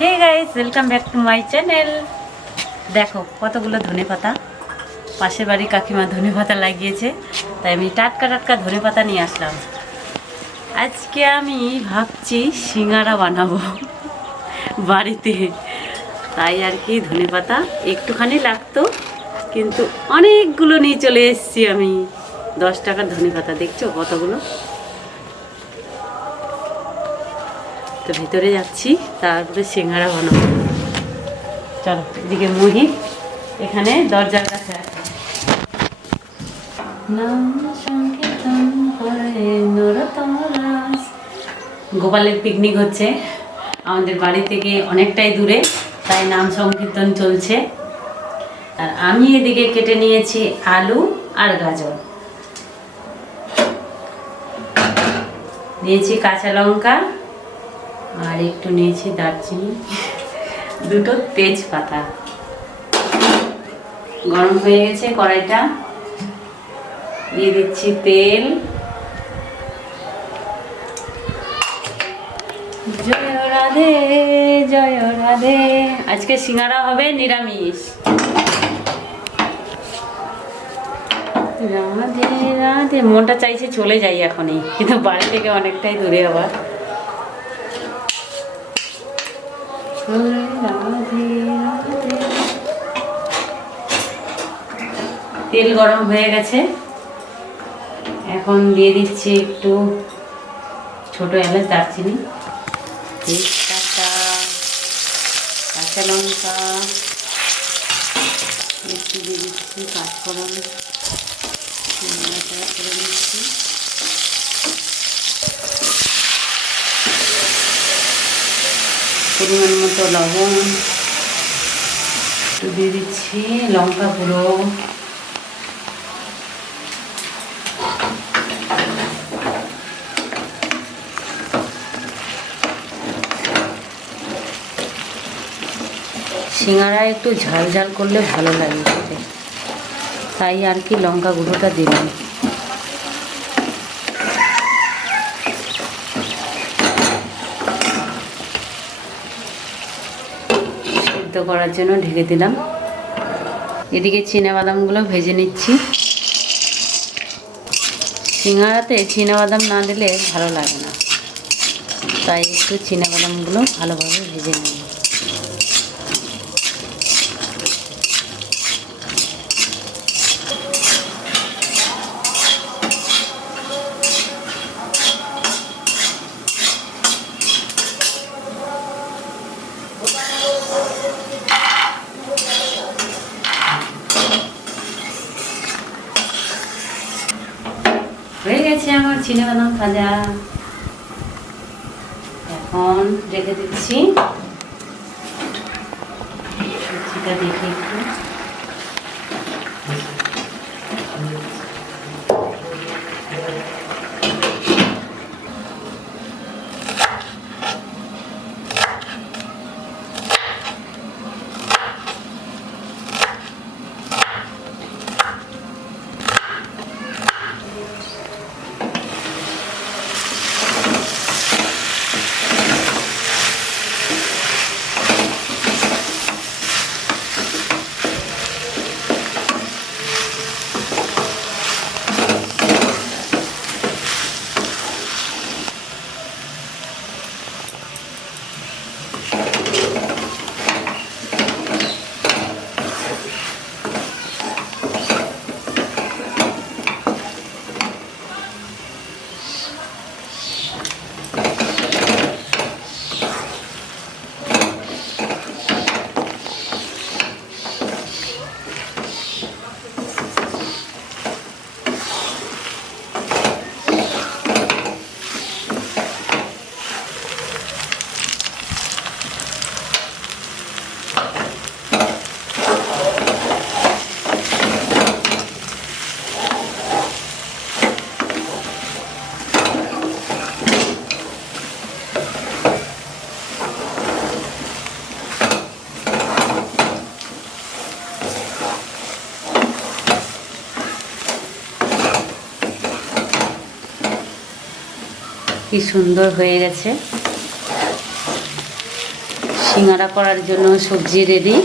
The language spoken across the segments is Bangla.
Hey guys, welcome back to my channel. দেখো কতগুলো ধনেপাতা, পাশের বাড়ি কাকিমা ধনেপাতা লাগিয়েছে, তাই আমি টাটকা টাটকা ধনেপাতা নিয়ে আসলাম। আজকে আমি ভাবছি সিঙ্গারা বানাবো বাড়িতে, তাই আর কি ধনেপাতা একটুখানি লাগতো, কিন্তু অনেকগুলো নিয়ে চলে এসেছি আমি। 10 টাকার ধনেপাতা, দেখছো কতগুলো। তো ভিতরে যাচ্ছি, তারপরে সিঙ্গারা বানাবো। চলো, এদিকে মুহি এখানে দরজার কাছে আছে। গোপালের পিকনিক হচ্ছে আমাদের বাড়ি থেকে অনেকটাই দূরে, তাই নাম সংকীর্তন চলছে। আর আমি এদিকে কেটে নিয়েছি আলু আর গাজর, নিয়েছি কাঁচা লঙ্কা, আর একটু নিয়েছি দারচিনি, দুটো তেজপাতা। গরম হয়ে গেছে কড়াইটা, দিয়ে দিচ্ছি তেল। জয় রাধে জয় রাধে। আজকে সিঙ্গারা হবে নিরামিষ। রাধে রাধে। মনটা চাইছে চলে যাই এখনই, কিন্তু বাড়ি থেকে অনেকটাই দূরে আবার। রাধে রাধে। তেল গরম হয়ে গেছে, এখন দিয়ে দিচ্ছি একটু ছোট এলাচ, দারচিনি, তেজপাতা, কাঁচা লঙ্কা, একটু দিয়ে দিচ্ছি পাঁচফোড়ন, করে দিচ্ছি। পরিমাণ মতো লবণ, একটু দিয়ে দিচ্ছি লঙ্কা গুঁড়ো, সিঙ্গারা একটু ঝাল ঝাল করলে ভালো লাগে খেতে, তাই আর কি লঙ্কা গুঁড়োটা দিলাম। সিদ্ধ করার জন্য ঢেকে দিলাম। এদিকে চিনাবাদামগুলো ভেজে নিচ্ছি। সিঙ্গারাতে চিনাবাদাম না দিলে ভালো লাগে না, তাই একটু চিনাবাদামগুলো ভালোভাবে ভেজে নিই। হয়ে গেছে আমার চিনাবাদাম ভাজা, এখন রেখে দিচ্ছি। সবজিটা দেখে একটু কি সুন্দর হয়ে গেছে। সিঙ্গারা করার জন্য সবজি রেডি।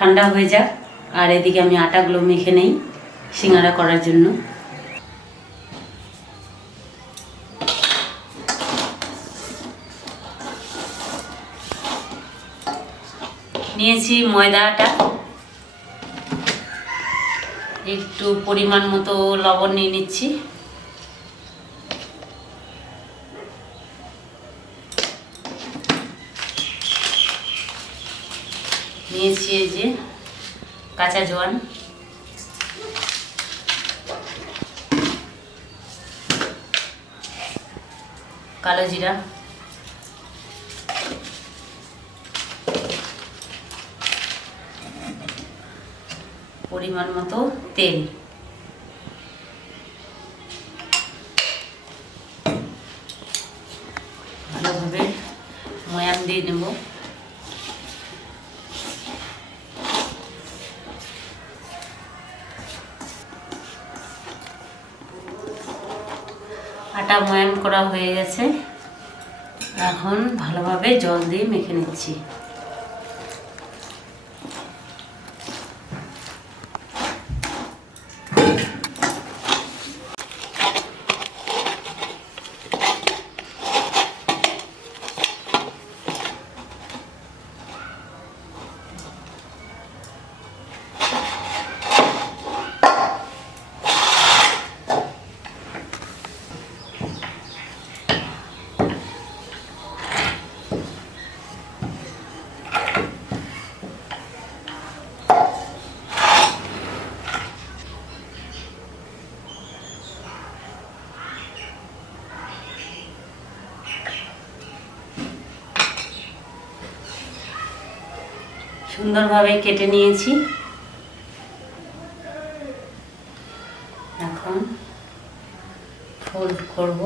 ঠান্ডা হয়ে যাক, আর এদিকে আমি আটাগুলো মেখে নেই সিঙ্গারা করার জন্য। নিয়েছি ময়দা আটা, একটু পরিমাণ মতো লবণ নিয়ে নিচ্ছি। নিয়েছি এই যে কাঁচা জোয়ান, কালো জিরা, পরিমাণ মতো তেল, ভালোভাবে ময়াম দিয়ে নেব। আটা ময়াম করা হয়ে গেছে, এখন ভালোভাবে জল দিয়ে মেখে নিচ্ছি। সুন্দরভাবে কেটে নিয়েছি, এখন ফোল্ড করব।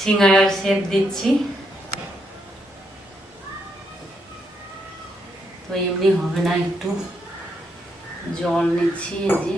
সিঙ্গারার শেপ দিচ্ছি, তো এমনি হবে না, একটু জল নিচ্ছি। এই যে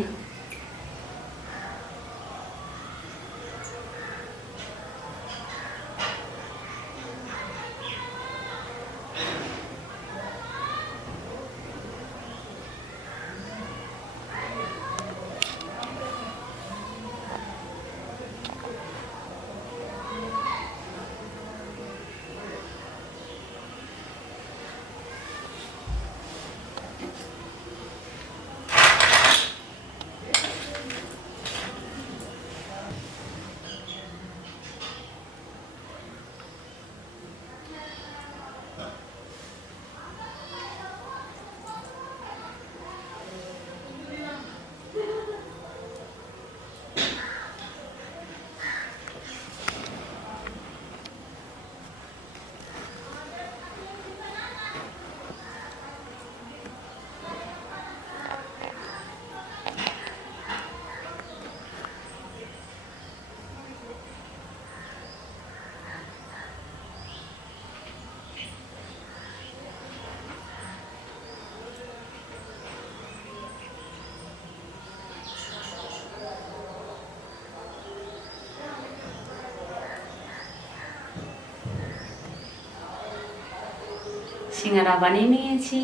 সিঙ্গারা বানিয়ে নিয়েছি,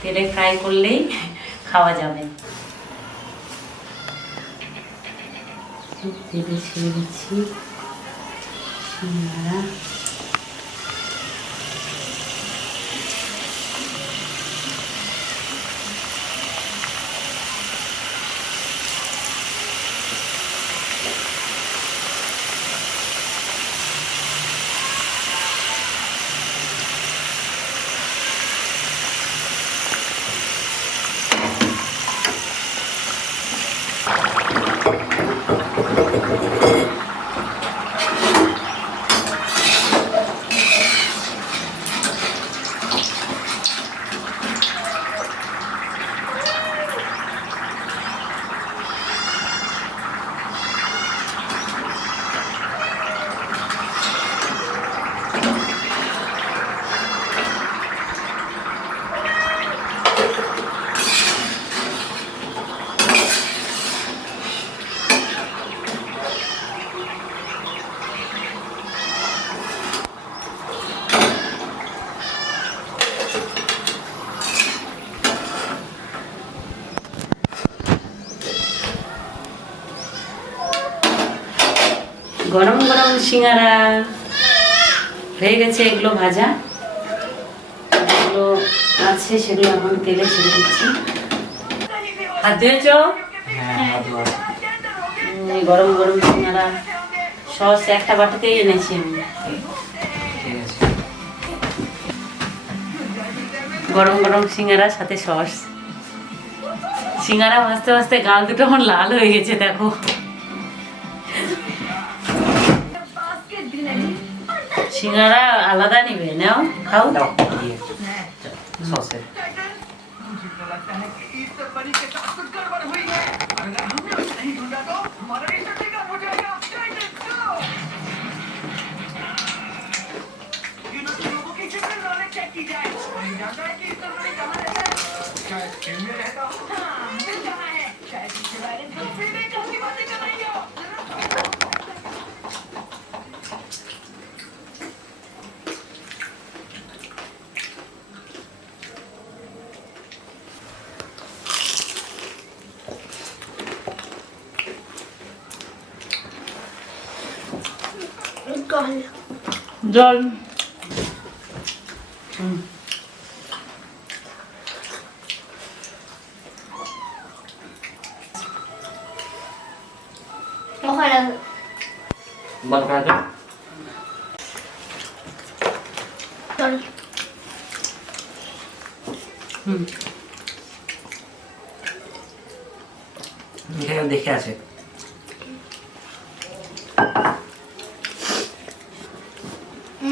তেলে ফ্রাই করলেই খাওয়া যাবে। তেলে ছেড়ে দিচ্ছি সিঙ্গারা। গরম গরম সিঙ্গারা হয়ে গেছে, এগুলো ভাজা, এগুলো আছে সেগুলো এখন তেলে ছেড়ে দিচ্ছি। হাত ধুয়েছ? গরম গরম সিঙ্গারা সস একটা বাটিতেই এনেছি আমি। গরম গরম সিঙ্গারা সাথে সস। সিঙ্গারা ভাজতে ভাজতে গাল দুটো আমার লাল হয়ে গেছে, দেখো। সিঙ্গারা আলাদা নিবে, নাও খাও। সসে জল। बंद करा दो। দেখে আছে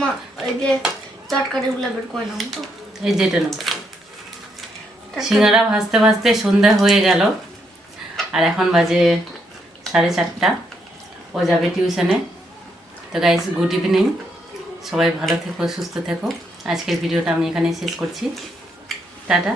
মা, এই যে তরকারিগুলো বের করে নাও তো। এই যেটা নাও। সিঙ্গারা ভাজতে ভাজতে সন্ধ্যা হয়ে গেল, আর এখন বাজে 4:30। ও যাবে টিউশনে। তো গাইস, গুড ইভিনিং, সবাই ভালো থেকো, সুস্থ থেকো। আজকের ভিডিওটা আমি এখানে শেষ করছি। টাটা।